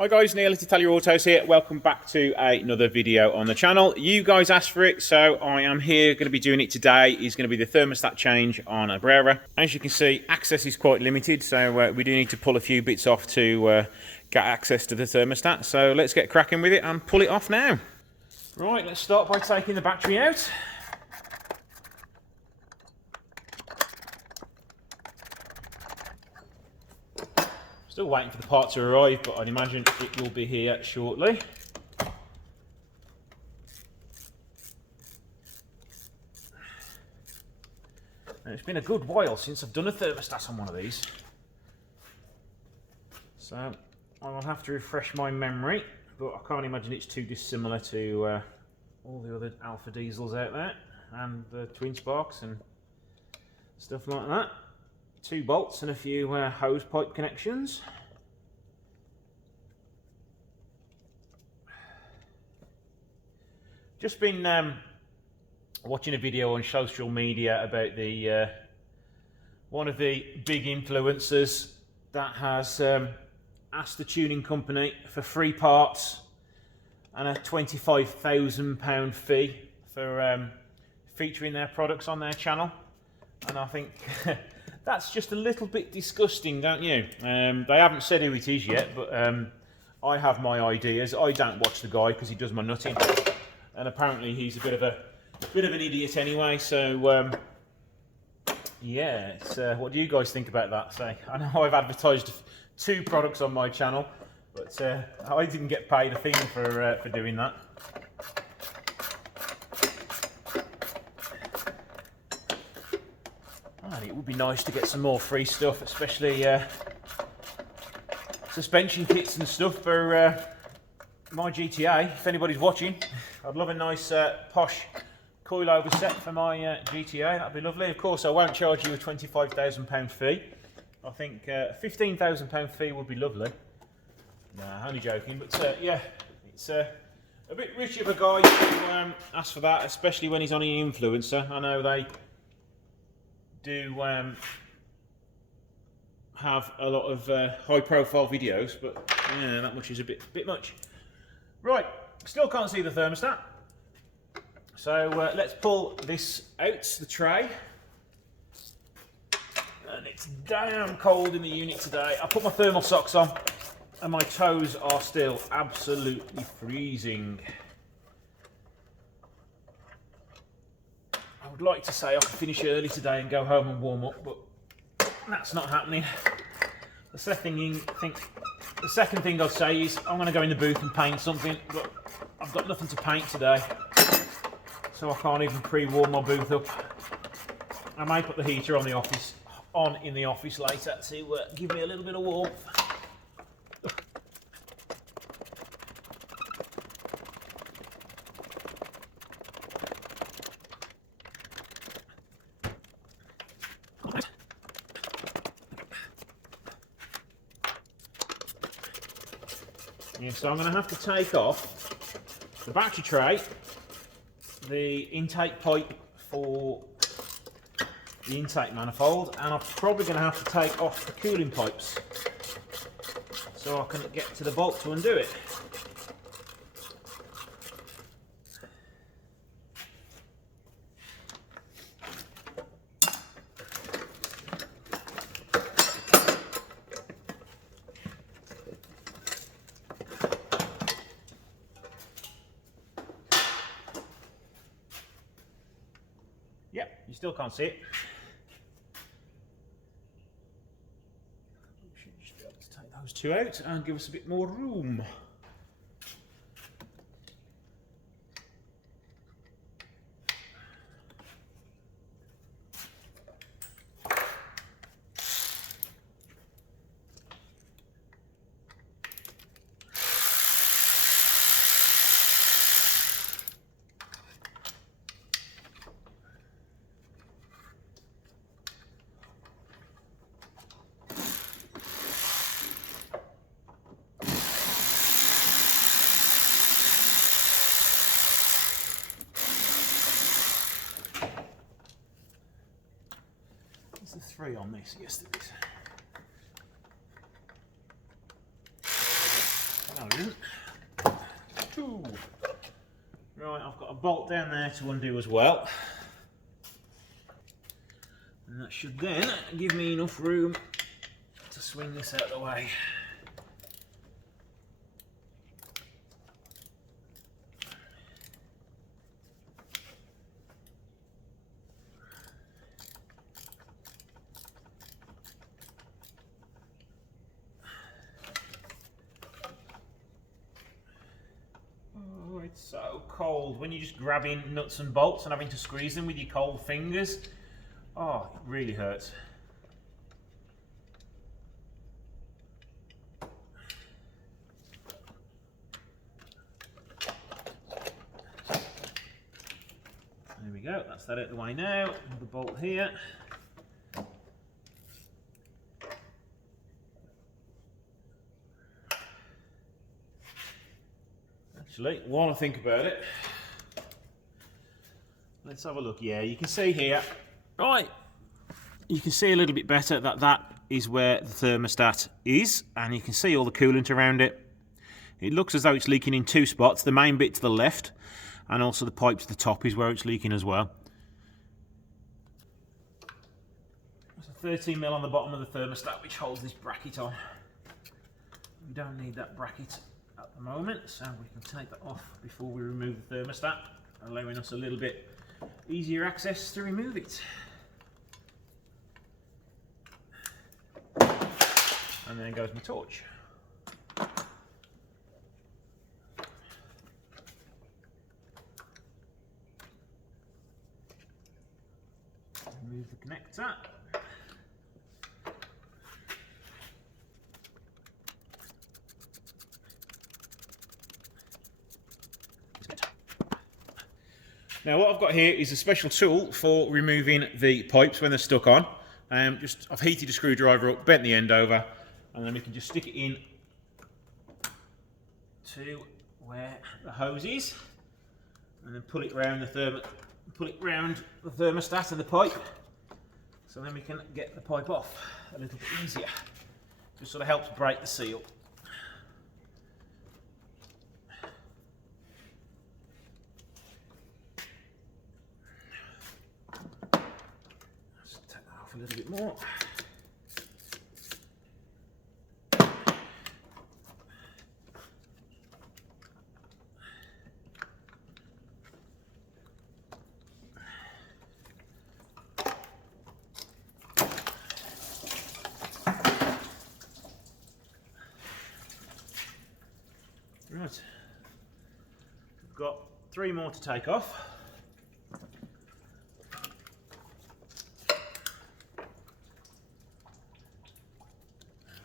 Hi guys, Neil at Italia Autos here. Welcome back to another video on the channel. You guys asked for it, so I am here. Going to be doing it today. Is going to be the thermostat change on a Brera. As you can see, access is quite limited, so we do need to pull a few bits off to get access to the thermostat. So let's get cracking with it and pull it off now. Right, let's start by taking the battery out. Still waiting for the part to arrive, but I'd imagine it will be here shortly. And it's been a good while since I've done a thermostat on one of these, so I will have to refresh my memory, but I can't imagine it's too dissimilar to all the other Alfa diesels out there and the twin sparks and stuff like that. 2 bolts and a few hose pipe connections. Just been watching a video on social media about the one of the big influencers that has asked the tuning company for free parts and a £25,000 fee for featuring their products on their channel, and I think that's just a little bit disgusting, don't you? They haven't said who it is yet, but I have my ideas. I don't watch the guy because he does my nutting, and apparently he's a bit of an idiot anyway. So yeah, what do you guys think about that? Say, I know I've advertised 2 products on my channel, but I didn't get paid a thing for doing that. And it would be nice to get some more free stuff, especially suspension kits and stuff for my GTA. If anybody's watching, I'd love a nice posh coilover set for my GTA. That'd be lovely. Of course, I won't charge you a £25,000 fee. I think a £15,000 fee would be lovely. Nah, only joking. But yeah, it's a bit rich of a guy to ask for that, especially when he's on an influencer. I know they do have a lot of high-profile videos, but yeah, that much is a bit much. Right, still can't see the thermostat, so let's pull this out the tray. And it's damn cold in the unit today. I put my thermal socks on, and my toes are still absolutely freezing. I would like to say I could finish early today and go home and warm up, but that's not happening. The second thing I'll say is I'm going to go in the booth and paint something, but I've got nothing to paint today, so I can't even pre-warm my booth up. I may put the heater in the office later to give me a little bit of warmth. Yeah, so I'm going to have to take off the battery tray, the intake pipe for the intake manifold, and I'm probably going to have to take off the cooling pipes so I can get to the bolt to undo it. Yep, you still can't see it. We should just be able to take those 2 out and give us a bit more room. Is there 3 on this? Yes, there is. didn't. Ooh. Right, I've got a bolt down there to undo as well. And that should then give me enough room to swing this out of the way. Oh, it's so cold when you're just grabbing nuts and bolts and having to squeeze them with your cold fingers. Oh, it really hurts. There we go, that's that out of the way now. Another bolt here. Actually, while I think about it, let's have a look. Yeah, you can see here, right, you can see a little bit better that that is where the thermostat is, and you can see all the coolant around it. It looks as though it's leaking in two spots, the main bit to the left, and also the pipe to the top is where it's leaking as well. There's a 13mm on the bottom of the thermostat which holds this bracket on. We don't need that bracket at the moment, so we can take that off before we remove the thermostat, allowing us a little bit easier access to remove it. And then goes my torch. Remove the connector. Now what I've got here is a special tool for removing the pipes when they're stuck on. I've heated a screwdriver up, bent the end over, and then we can just stick it in to where the hose is, and then pull it round the thermostat and the pipe, so then we can get the pipe off a little bit easier. Just sort of helps break the seal. Take that off a little bit more. Right, we've got 3 more to take off.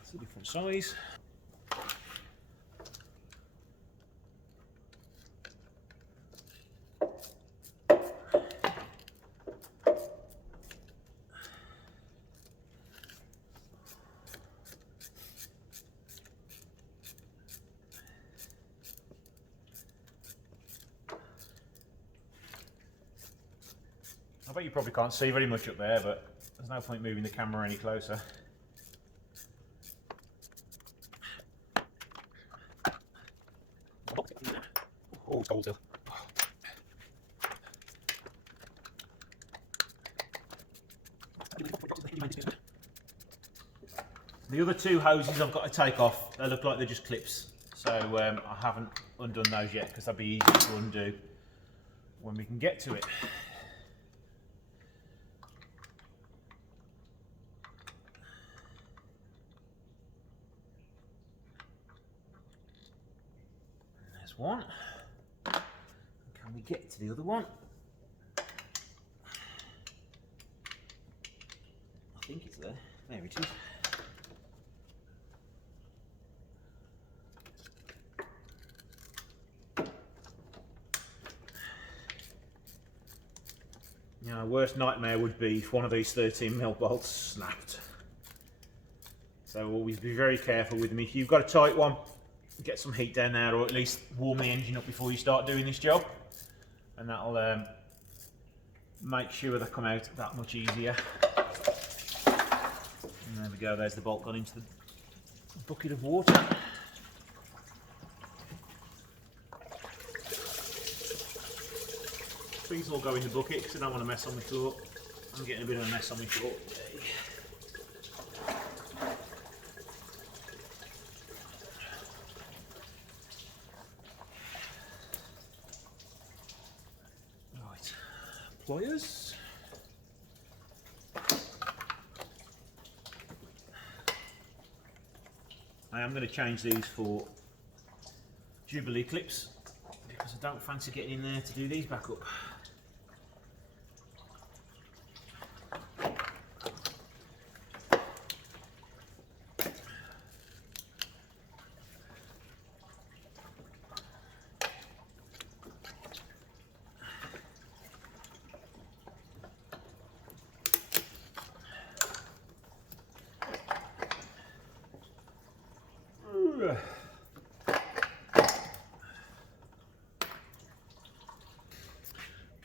It's a different size. I bet you probably can't see very much up there, but there's no point moving the camera any closer. Oh, it's cold still. The other 2 hoses I've got to take off, they look like they're just clips. So I haven't undone those yet because they'll be easy to undo when we can get to it. One. Can we get to the other one? I think it's there. There it is. You know, worst nightmare would be if one of these 13mm bolts snapped. So always be very careful with them. If you've got a tight one, get some heat down there, or at least warm the engine up before you start doing this job, and that'll make sure they come out that much easier. And there we go, there's the bolt gone into the bucket of water. these all go in the bucket because I don't want to mess on my floor. I'm getting a bit of a mess on my floor. Right, pliers. I am going to change these for Jubilee clips because I don't fancy getting in there to do these back up.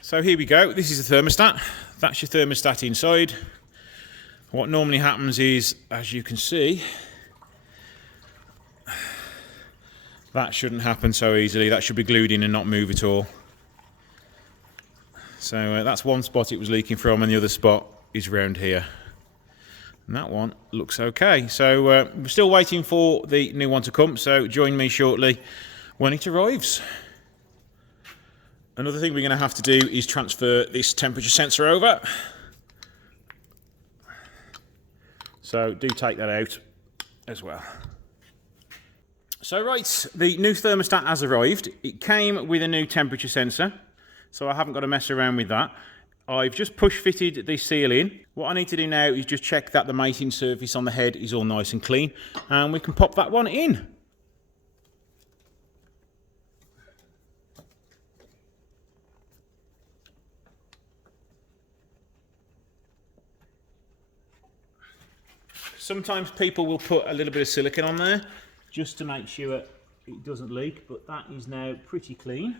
So here we go, this is the thermostat. That's your thermostat inside. What normally happens is, as you can see, that shouldn't happen so easily. That should be glued in and not move at all. So that's one spot it was leaking from, and the other spot is around here. And that one looks okay. So we're still waiting for the new one to come, so join me shortly when it arrives. Another thing we're going to have to do is transfer this temperature sensor over. So do take that out as well. So right, the new thermostat has arrived. It came with a new temperature sensor, so I haven't got to mess around with that. I've just push fitted the seal in. What I need to do now is just check that the mating surface on the head is all nice and clean, and we can pop that one in. Sometimes people will put a little bit of silicone on there just to make sure it doesn't leak, but that is now pretty clean.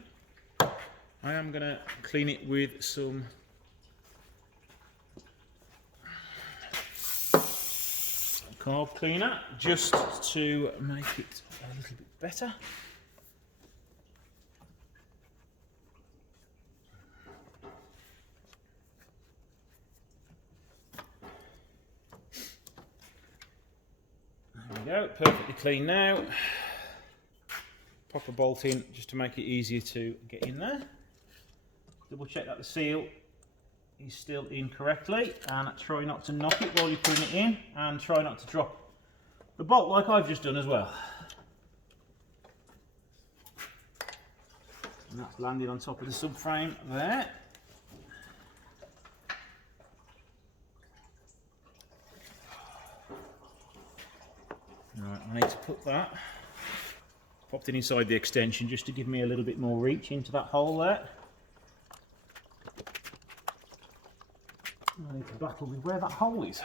I am going to clean it with some carb cleaner just to make it a little bit better. There we go, perfectly clean now. Pop a bolt in just to make it easier to get in there. Double check that the seal is still in correctly, and try not to knock it while you're putting it in, and try not to drop the bolt like I've just done as well. And that's landed on top of the subframe there. Right, I need to put that, popped it inside the extension just to give me a little bit more reach into that hole there. I need to battle with where that hole is.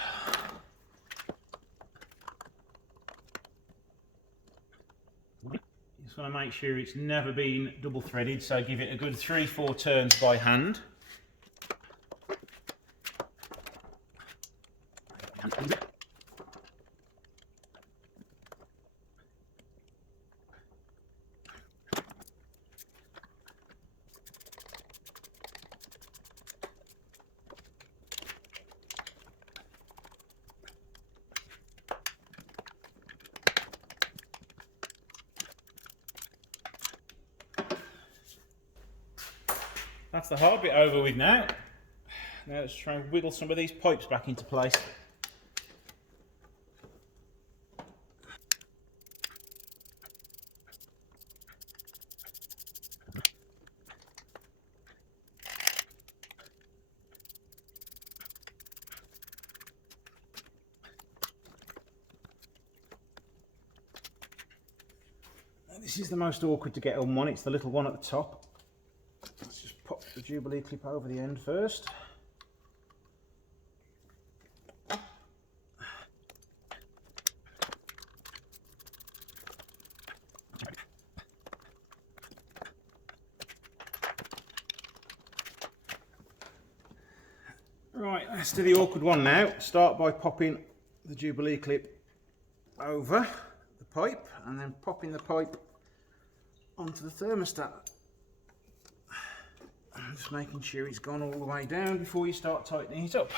Just want to make sure it's never been double threaded, so give it a good 3-4 turns by hand. That's the hard bit over with now. Now let's try and wiggle some of these pipes back into place. This is the most awkward to get on one, it's the little one at the top. Let's just pop the Jubilee clip over the end first. Right, let's do the awkward one now. Start by popping the Jubilee clip over the pipe and then popping the pipe onto the thermostat. Just making sure it's gone all the way down before you start tightening it up.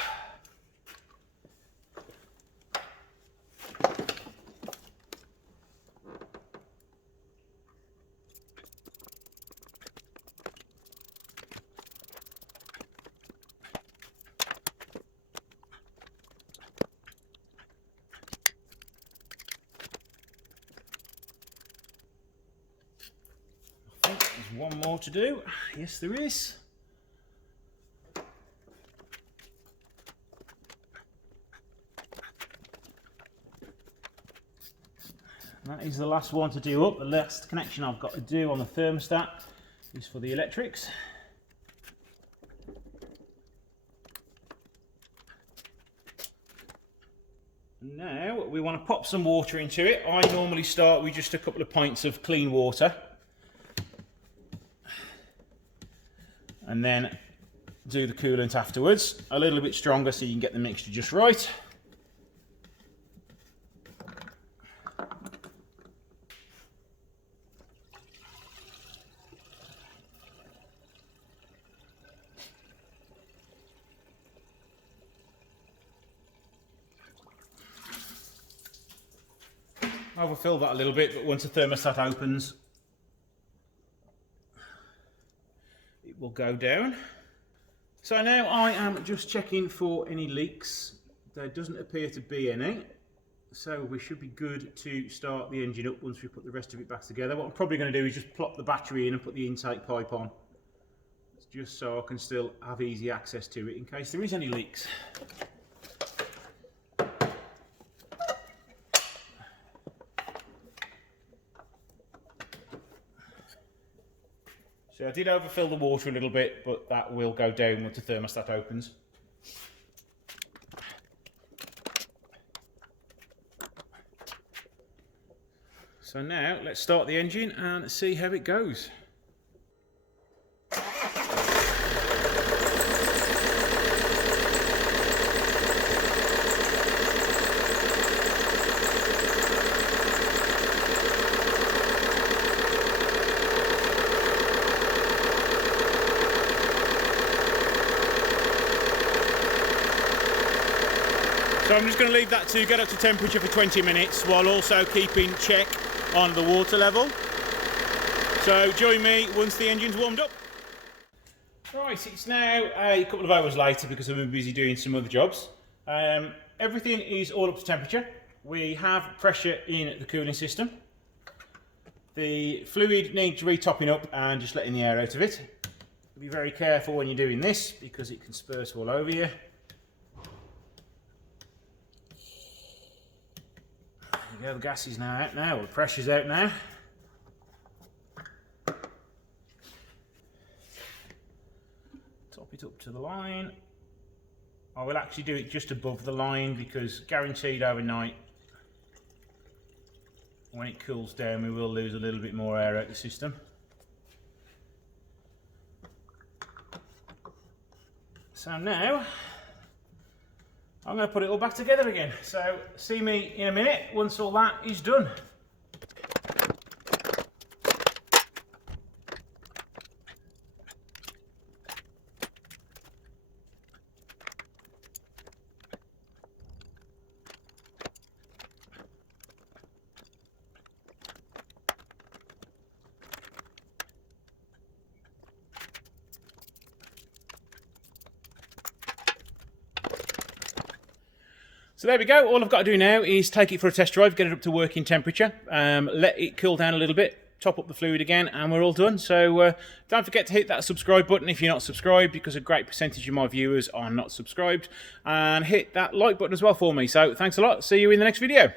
I think there's one more to do. Yes, there is. That is the last one to do up. The last connection I've got to do on the thermostat is for the electrics. Now we want to pop some water into it. I normally start with just a couple of pints of clean water and then do the coolant afterwards. A little bit stronger so you can get the mixture just right. Overfill that a little bit, but once the thermostat opens, it will go down. So now I am just checking for any leaks. There doesn't appear to be any, so we should be good to start the engine up once we put the rest of it back together. What I'm probably going to do is just plop the battery in and put the intake pipe on, just so I can still have easy access to it in case there is any leaks. So I did overfill the water a little bit, but that will go down once the thermostat opens. So now let's start the engine and see how it goes. So I'm just going to leave that to get up to temperature for 20 minutes while also keeping check on the water level. So join me once the engine's warmed up. Right, it's now a couple of hours later because I've been busy doing some other jobs. Everything is all up to temperature. We have pressure in the cooling system. The fluid needs re-topping up and just letting the air out of it. Be very careful when you're doing this because it can spurt all over you. There you go, the gas is now out now, or the pressure's out now. Top it up to the line. I will actually do it just above the line because guaranteed overnight when it cools down we will lose a little bit more air out the system. So now I'm going to put it all back together again. So see me in a minute once all that is done. So there we go, all I've got to do now is take it for a test drive, get it up to working temperature, let it cool down a little bit, top up the fluid again, and we're all done. So don't forget to hit that subscribe button if you're not subscribed, because a great percentage of my viewers are not subscribed, and hit that like button as well for me. So thanks a lot, see you in the next video.